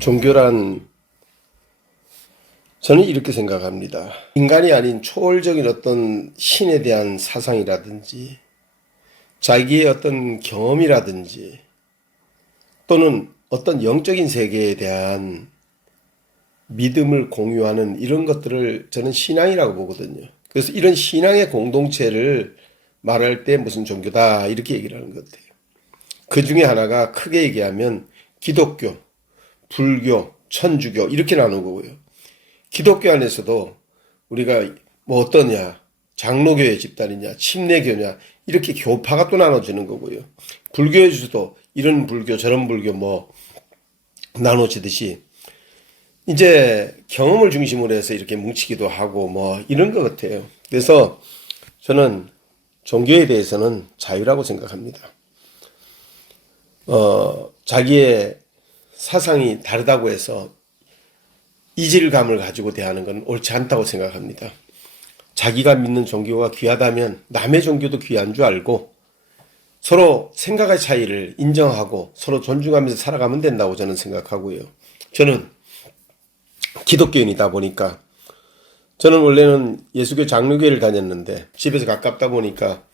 종교란 저는 이렇게 생각합니다. 인간이 아닌 초월적인 어떤 신에 대한 사상이라든지 자기의 어떤 경험이라든지 또는 어떤 영적인 세계에 대한 믿음을 공유하는 이런 것들을 저는 신앙이라고 보거든요. 그래서 이런 신앙의 공동체를 말할 때 무슨 종교다 이렇게 얘기를 하는 것 같아요. 그 중에 하나가 크게 얘기하면 기독교, 불교, 천주교 이렇게 나누고요. 기독교 안에서도 우리가 뭐 어떠냐, 장로교의 집단이냐, 침례교냐 이렇게 교파가 또 나눠지는 거고요. 불교에서도 이런 불교, 저런 불교 뭐 나눠지듯이 이제 경험을 중심으로 해서 이렇게 뭉치기도 하고 뭐 이런 것 같아요. 그래서 저는 종교에 대해서는 자유라고 생각합니다. 자기의 사상이 다르다고 해서 이질감을 가지고 대하는 건 옳지 않다고 생각합니다. 자기가 믿는 종교가 귀하다면 남의 종교도 귀한 줄 알고 서로 생각의 차이를 인정하고 서로 존중하면서 살아가면 된다고 저는 생각하고요. 저는 기독교인이다 보니까 저는 원래는 예수교 장로교회를 다녔는데 집에서 가깝다 보니까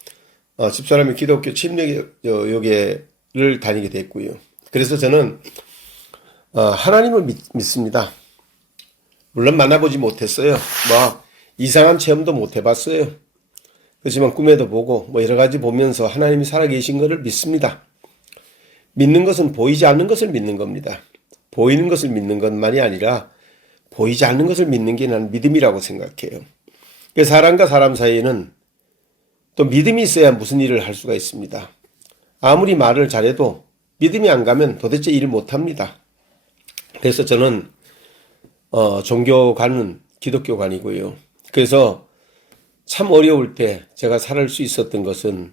집사람이 기독교 침례교회를 다니게 됐고요. 그래서 저는 하나님을 믿습니다. 물론 만나보지 못했어요. 뭐 이상한 체험도 못 해봤어요. 그렇지만 꿈에도 보고 뭐 여러 가지 보면서 하나님이 살아계신 것을 믿습니다. 믿는 것은 보이지 않는 것을 믿는 겁니다. 보이는 것을 믿는 것만이 아니라 보이지 않는 것을 믿는 게 나는 믿음이라고 생각해요. 사람과 사람 사이에는 또 믿음이 있어야 무슨 일을 할 수가 있습니다. 아무리 말을 잘해도 믿음이 안 가면 도대체 일을 못합니다. 그래서 저는 종교관은 기독교관이고요. 그래서 참 어려울 때 제가 살 수 있었던 것은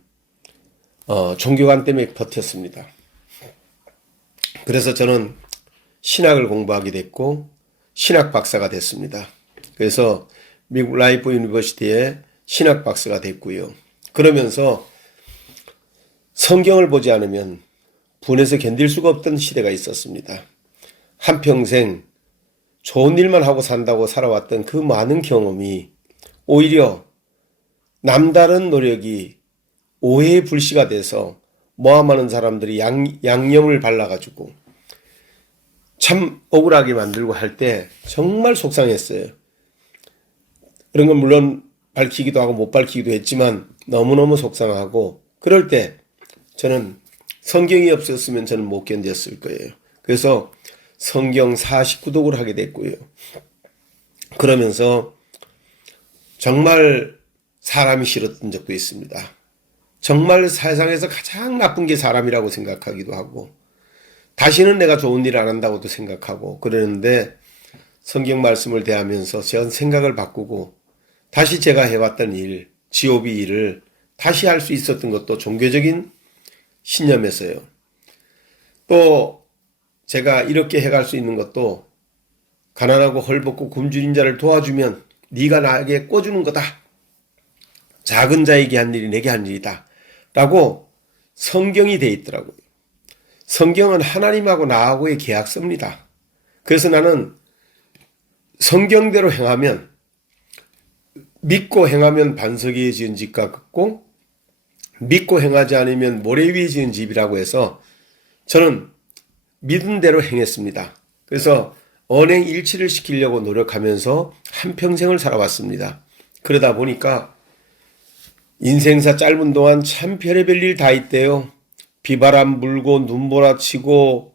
종교관 때문에 버텼습니다. 그래서 저는 신학을 공부하게 됐고 신학 박사가 됐습니다. 그래서 미국 라이프 유니버시티에 신학 박사가 됐고요. 그러면서 성경을 보지 않으면 분해서 견딜 수가 없던 시대가 있었습니다. 한평생 좋은 일만 하고 산다고 살아왔던 그 많은 경험이 오히려 남다른 노력이 오해의 불씨가 돼서 모함하는 사람들이 양념을 발라가지고 참 억울하게 만들고 할 때 정말 속상했어요. 그런 건 물론 밝히기도 하고 못 밝히기도 했지만 너무너무 속상하고 그럴 때 저는 성경이 없었으면 저는 못 견뎠을 거예요. 그래서 성경 49독을 하게 됐고요. 그러면서 정말 사람이 싫었던 적도 있습니다. 정말 세상에서 가장 나쁜 게 사람이라고 생각하기도 하고 다시는 내가 좋은 일을 안 한다고도 생각하고 그러는데 성경 말씀을 대하면서 전 생각을 바꾸고 다시 제가 해왔던 일, GOB 일을 다시 할 수 있었던 것도 종교적인 신념에서요. 또 제가 이렇게 해갈 수 있는 것도 가난하고 헐벗고 굶주린 자를 도와주면 네가 나에게 꿔주는 거다. 작은 자에게 한 일이 내게 한 일이다. 라고 성경이 돼 있더라고요. 성경은 하나님하고 나하고의 계약서입니다. 그래서 나는 성경대로 행하면 믿고 행하면 반석 위에 지은 집과 같고 믿고 행하지 않으면 모래 위에 지은 집이라고 해서 저는 믿은 대로 행했습니다. 그래서 언행 일치를 시키려고 노력하면서 한평생을 살아왔습니다. 그러다 보니까 인생사 짧은 동안 참 별의별 일 다 있대요. 비바람 불고 눈보라치고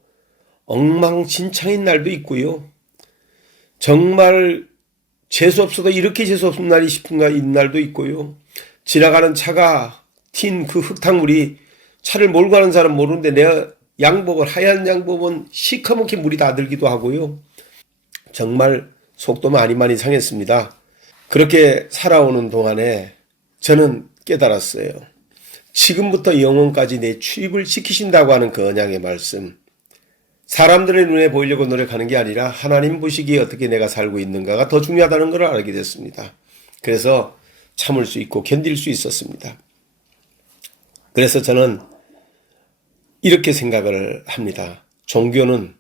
엉망진창인 날도 있고요. 정말 재수없어도 이렇게 재수없는 날이 싶은가 이 날도 있고요. 지나가는 차가 튄 그 흙탕물이 차를 몰고 가는 사람 모르는데 내가 양복을 하얀 양복은 시커멓게 물이 다 들기도 하고요. 정말 속도 많이 상했습니다. 그렇게 살아오는 동안에 저는 깨달았어요. 지금부터 영원까지 내 출입을 지키신다고 하는 그 언약의 말씀. 사람들의 눈에 보이려고 노력하는 게 아니라 하나님 보시기에 어떻게 내가 살고 있는가가 더 중요하다는 걸 알게 됐습니다. 그래서 참을 수 있고 견딜 수 있었습니다. 그래서 저는 이렇게 생각을 합니다. 종교는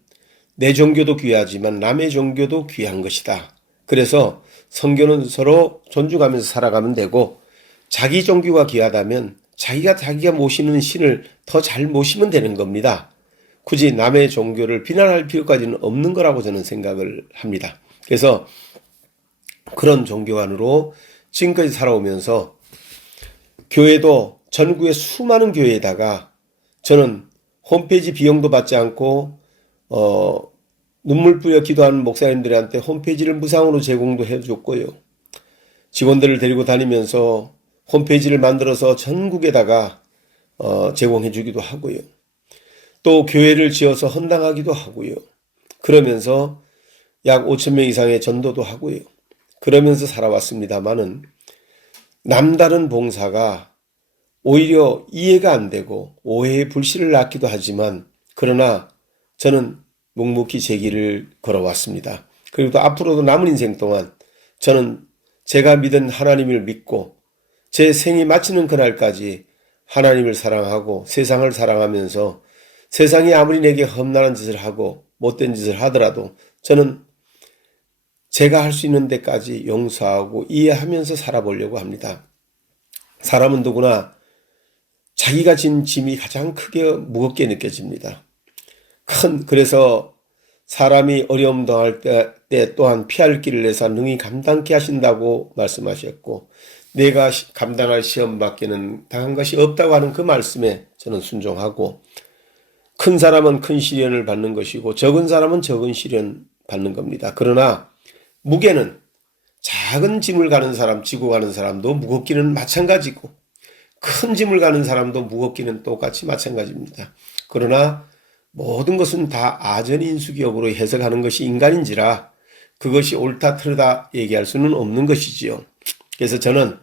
내 종교도 귀하지만 남의 종교도 귀한 것이다. 그래서 성교는 서로 존중하면서 살아가면 되고, 자기 종교가 귀하다면 자기가 모시는 신을 더 잘 모시면 되는 겁니다. 굳이 남의 종교를 비난할 필요까지는 없는 거라고 저는 생각을 합니다. 그래서 그런 종교 안으로 지금까지 살아오면서 교회도 전국의 수많은 교회에다가 저는 홈페이지 비용도 받지 않고 눈물 뿌려 기도하는 목사님들한테 홈페이지를 무상으로 제공도 해줬고요. 직원들을 데리고 다니면서 홈페이지를 만들어서 전국에다가 제공해주기도 하고요. 또 교회를 지어서 헌당하기도 하고요. 그러면서 약 5천 명 이상의 전도도 하고요. 그러면서 살아왔습니다마는 남다른 봉사가 오히려 이해가 안 되고 오해의 불씨를 낳기도 하지만, 그러나 저는 묵묵히 제 길을 걸어왔습니다. 그리고 또 앞으로도 남은 인생 동안 저는 제가 믿은 하나님을 믿고 제 생이 마치는 그날까지 하나님을 사랑하고 세상을 사랑하면서, 세상이 아무리 내게 험난한 짓을 하고 못된 짓을 하더라도 저는 제가 할 수 있는 데까지 용서하고 이해하면서 살아보려고 합니다. 사람은 누구나 자기가 진 짐이 가장 크게 무겁게 느껴집니다. 그래서 사람이 어려움 당할 때 또한 피할 길을 내사 능히 감당케 하신다고 말씀하셨고, 내가 감당할 시험밖에는 당한 것이 없다고 하는 그 말씀에 저는 순종하고, 큰 사람은 큰 시련을 받는 것이고 적은 사람은 적은 시련 받는 겁니다. 그러나 무게는 작은 짐을 가는 사람, 지고 가는 사람도 무겁기는 마찬가지고, 큰 짐을 가는 사람도 무겁기는 똑같이 마찬가지입니다. 그러나 모든 것은 다 아전인수기업으로 해석하는 것이 인간인지라 그것이 옳다 틀리다 얘기할 수는 없는 것이지요. 그래서 저는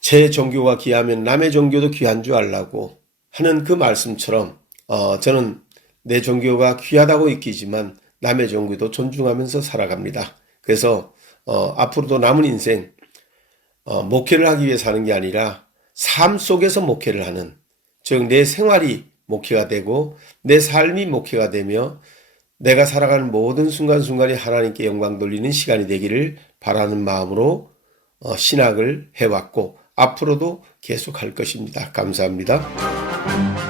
제 종교가 귀하면 남의 종교도 귀한 줄 알라고 하는 그 말씀처럼 저는 내 종교가 귀하다고 느끼지만 남의 종교도 존중하면서 살아갑니다. 그래서 앞으로도 남은 인생 목회를 하기 위해 사는 게 아니라 삶 속에서 목회를 하는, 즉 내 생활이 목회가 되고 내 삶이 목회가 되며 내가 살아가는 모든 순간순간이 하나님께 영광 돌리는 시간이 되기를 바라는 마음으로 신학을 해왔고 앞으로도 계속할 것입니다. 감사합니다.